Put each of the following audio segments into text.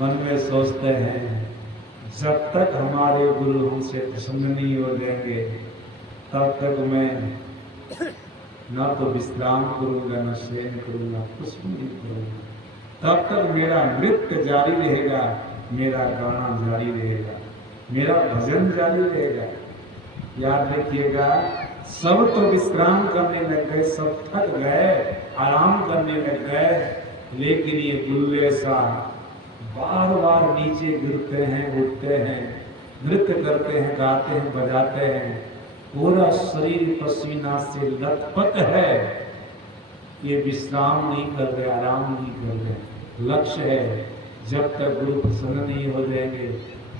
मन में सोचते हैं जब तक हमारे गुरु हमसे प्रसन्न नहीं हो जाएंगे तब तक मैं ना तो विश्राम करूंगा, न शयन करूंगा, कुछ भी नहीं करूंगा। तब तक मेरा नृत्य जारी रहेगा, मेरा गाना जारी रहेगा, मेरा भजन जारी रहेगा। याद रखिएगा, सब तो विश्राम करने लग गए, सब थक गए, आराम करने लग गए, लेकिन ये बुल्ले सा बार बार नीचे गिरते हैं, उठते हैं, नृत्य करते हैं, गाते हैं, बजाते हैं, पूरा शरीर पसीना से लथपथ है। ये विश्राम नहीं कर रहे, आराम नहीं कर रहे। लक्ष्य है जब तक गुरु प्रसन्न नहीं हो जाएंगे,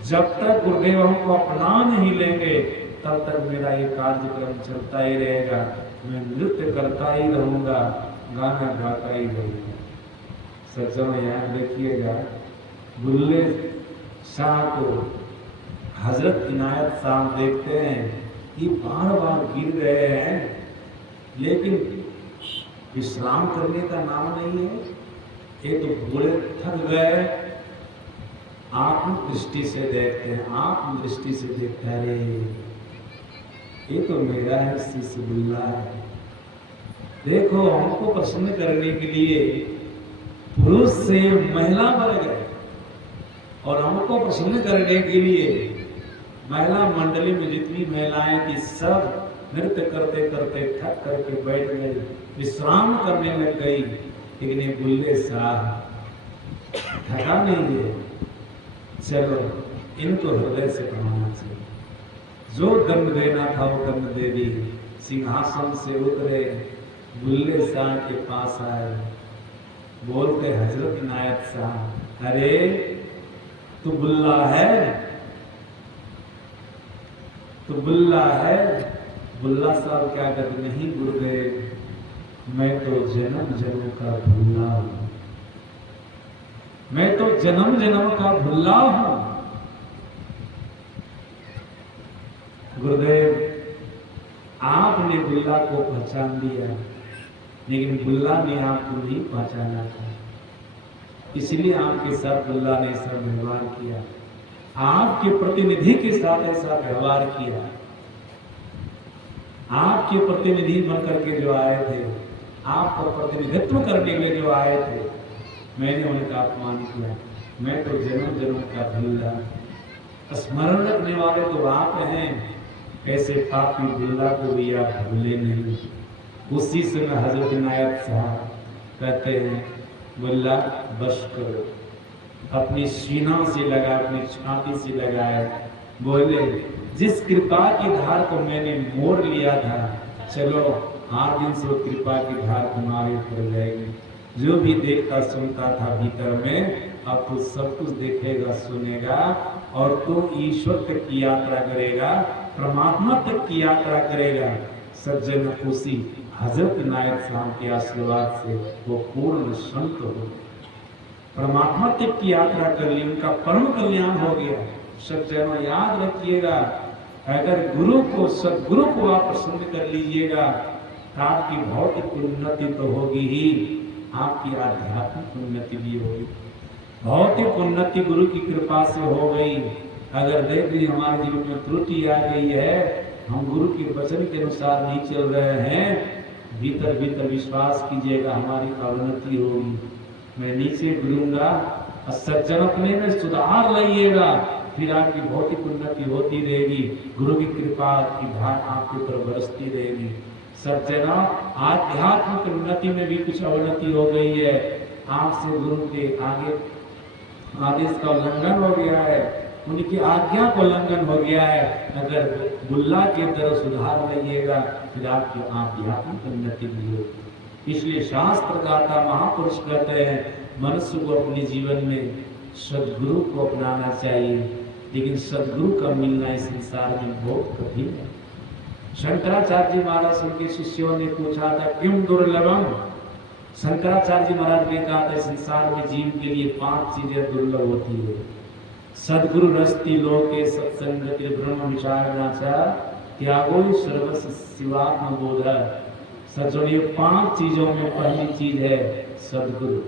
जब तक गुरुदेव हमको अपना नहीं लेंगे, तब तक मेरा ये कार्यक्रम चलता ही रहेगा। मैं नृत्य करता ही रहूंगा, गाना गाता ही रहूंगा। सज्जनों याद रखिएगा, बुल्ले शाह को हजरत इनायत साहब देखते हैं कि बार बार गिर रहे हैं, लेकिन विश्राम करने का नाम नहीं है। ये तो बूढ़े थक गए, आत्म दृष्टि से देखते हैं, आत्म दृष्टि से देखते हैं, अरे ये तो मेरा है, शिष्य बुल्ला है। देखो, हमको प्रसन्न करने के लिए पुरुष से महिला बन गए, और हमको प्रसन्न करने के लिए महिला मंडली में जितनी महिलाएं थी सब नृत्य करते करते थक करके बैठ गई, विश्राम करने लग गई। लेकिन ये बुल्ले साहब थका नहीं है। चलो इनको हृदय से प्रणाम चाहिए। जो दंड देना था वो दंड दे दी। सिंहासन से उतरे, बुल्ले शाह के पास आए, बोलते हजरत इनायत साहब, अरे तू बुल्ला है, तो बुल्ला है। बुल्ला साहब क्या कहते, नहीं गुरुदेव, मैं तो जन्म जन्म का भुल्ला हूं, मैं तो जन्म जन्म का भुल्ला हूं। गुरुदेव, आपने बुल्ला को पहचान लिया, लेकिन बुल्ला ने आपको नहीं पहचाना था, इसलिए आपके साथ बुल्ला ने ऐसा व्यवहार किया, आपके प्रतिनिधि के साथ ऐसा व्यवहार किया। आपके प्रतिनिधि बनकर के जो आए थे, आपका प्रतिनिधित्व करने के लिए जो आए थे, मैंने उनका अपमान किया। मैं तो जन्म जन्म का भुल्ला, स्मरण रखने वाले तो आप हैं, ऐसे पापी बुल्ला को भी आप भूले नहीं। उसी समय हजरत इनायत साहब कहते हैं, बुल्ला बस करो, अपनी सीना से लगा, अपनी छाती से लगाए, बोले जिस कृपा की धार को मैंने मोड़ लिया था, चलो हर दिन से कृपा की धार तुम्हारे ऊपर जाएगी। जो भी देखता सुनता था भीतर में, अब तो सब कुछ देखेगा सुनेगा, और तो ईश्वर तक की यात्रा करेगा, परमात्मा तक की यात्रा करेगा। सज्जन उसी हजरत इनायत साहब के आशीर्वाद से वो पूर्ण संत हो गए, परमात्मा तक की यात्रा कर ली, उनका परम कल्याण हो गया। सज्जनों याद रखिएगा, अगर गुरु को, सदगुरु को आप प्रसन्न कर लीजिएगा, तो आपकी भौतिक उन्नति तो होगी ही, आपकी आध्यात्मिक उन्नति भी होगी। भौतिक उन्नति गुरु की कृपा से हो गई। अगर देख ली हमारे जीवन में त्रुटि आ गई है, हम गुरु के वचन के अनुसार नहीं चल रहे हैं, भीतर भीतर विश्वास कीजिएगा हमारी अवनति होगी। मैं नीचे गिरूंगा, सज्जन अपने में सुधार लाइएगा, फिर आपकी भौतिक उन्नति होती रहेगी, गुरु की कृपा की धार आपके ऊपर बरसती रहेगी। सज्जना, आध्यात्मिक उन्नति में भी कुछ अवनति हो गई है, आपसे गुरु के आगे आदेश का उल्लंघन हो गया है, उनकी आज्ञा को उल्लंघन हो गया है। अगर बुल्ला की तरह सुधार लाइएगा, फिर आपकी आध्यात्मिक उन्नति भी होगी। इसलिए शास्त्र गाता महापुरुष कहते हैं, मनुष्य को अपने जीवन में सदगुरु को अपनाना चाहिए, लेकिन सदगुरु का मिलना इस संसार में बहुत कठिन है। शंकराचार्य जी महाराज उनके शिष्यों ने पूछा था, क्यों दुर्लभम? शंकराचार्य जी महाराज ने कहा था, संसार में जीव के लिए 5 चीजें दुर्लभ होती है। सदगुरु रस्ति लोके सत्संगति ब्रह्म विचारणाचा त्यागो सर्वस्व शिवात्म बोध। सज्जनों, ये 5 चीजों में पहली चीज है सदगुरु।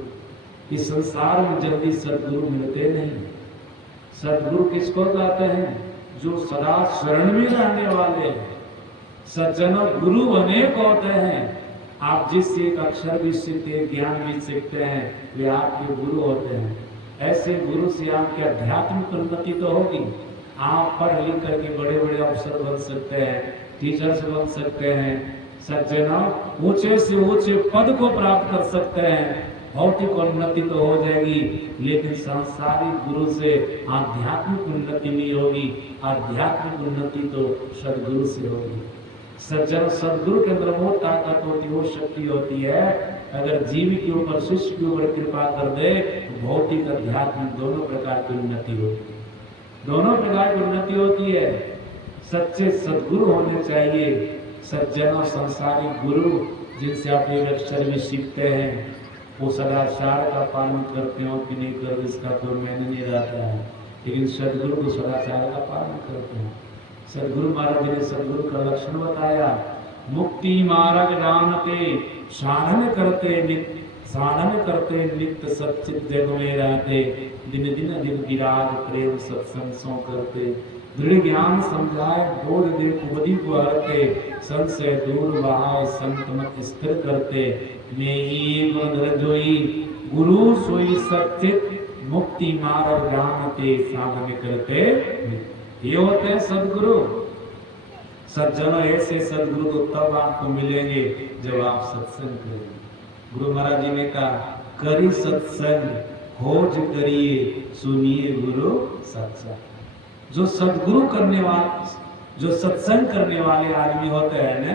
इस संसार में जल्दी सदगुरु मिलते नहीं। सदगुरु किसको कहते हैं? जो सदा शरण में रहने वाले हैं। सज्जन गुरु अनेक होते हैं। आप जिससे एक अक्षर भी सीखते, ज्ञान भी सीखते हैं, वे आपके गुरु होते हैं। ऐसे गुरु से आपकी आध्यात्मिक उन्नति तो होगी। आप पढ़ लिख करके बड़े बड़े अफसर बन सकते हैं, टीचर्स बन सकते हैं, सज्जनों ऊंचे से ऊंचे पद को प्राप्त कर सकते हैं। भौतिक उन्नति तो हो जाएगी, लेकिन सांसारिक गुरु से आध्यात्मिक उन्नति नहीं होगी। आध्यात्मिक उन्नति तो सदगुरु से होगी। सज्जन सदगुरु के अंदर वो ताकत होती, वो शक्ति होती है, अगर जीव के ऊपर शिष्य के ऊपर कृपा कर दे तो भौतिक आध्यात्मिक दोनों प्रकार की उन्नति होती है। दोनों प्रकार की उन्नति होती है। सच्चे सदगुरु होने चाहिए। सज्जनों संसारिक गुरु जिनसे आप एक अक्षर भी सीखते हैं, वो सदाचार का पालन करते हो कि नहीं करते इसका तो मैंने नहीं रहता है, लेकिन सदगुरु को सदाचार का पालन करते हैं। सदगुरु महाराज जी ने सदगुरु का लक्षण बताया। मुक्ति मार्ग जानते साधन करते नित्य सच्चित जग में रहते, दिन दिन दिन विराग प्रेम सत्संग सो करते, दृढ़ ज्ञान समझाए बोध दे उपदी को हरते, संशय दूर बहाए संत मत स्थिर करते, जोई गुरु सोई सच्चित मुक्ति मार्ग जानते साधन करते। ये होते हैं सदगुरु। सज्जनों ऐसे सदगुरु तो तब आपको मिलेंगे जब आप सत्संग करेंगे। गुरु महाराज जी ने कहा, करी सत्संग खोज करिए सुनिए गुरु सत्संग। जो सदगुरु करने वाले, जो सत्संग करने वाले आदमी होते हैं ना,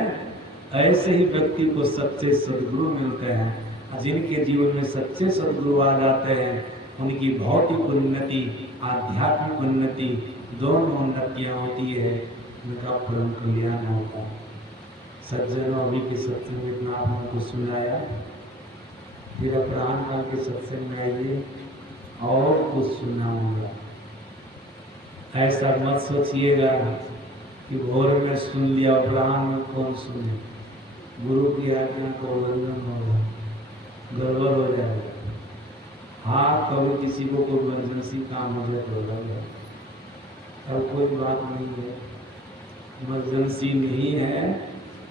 ऐसे ही व्यक्ति को सच्चे सदगुरु मिलते हैं। जिनके जीवन में सच्चे सदगुरु आ जाते हैं, उनकी भौतिक उन्नति आध्यात्मिक उन्नति दोनों उन्नतियां होती है, उनका परम कल्याण होता है। सज्जनों अभी के सत्संग में इतना आपको सुनाया, फिर अपराह्न काल के सत्संग में आइए और कुछ सुनाऊंगा। ऐसा मत सोचिएगा कि भोर में सुन लिया, अपराह्न में कौन सुने। गुरु की आज्ञा को उल्लंघन होगा, गड़बड़ हो जाएगा। हाँ, कभी किसी को कोई इमरजेंसी काम हो जाए तो लग जाए, अब कोई बात नहीं है। इमरजेंसी नहीं है,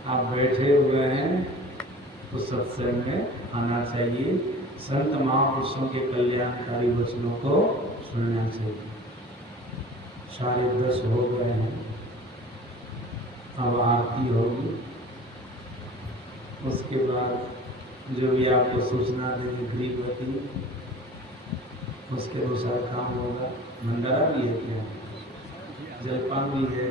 आप बैठे हुए हैं तो सत्संग में आना चाहिए। संत महापुरुषों के कल्याणकारी वचनों को सुनना चाहिए। 10:30 हो गए हैं, अब आरती होगी, उसके बाद जो भी आपको सूचना देंगे गृहपति, उसके अनुसार काम होगा। भंडारा भी है क्या? जयपान भी है।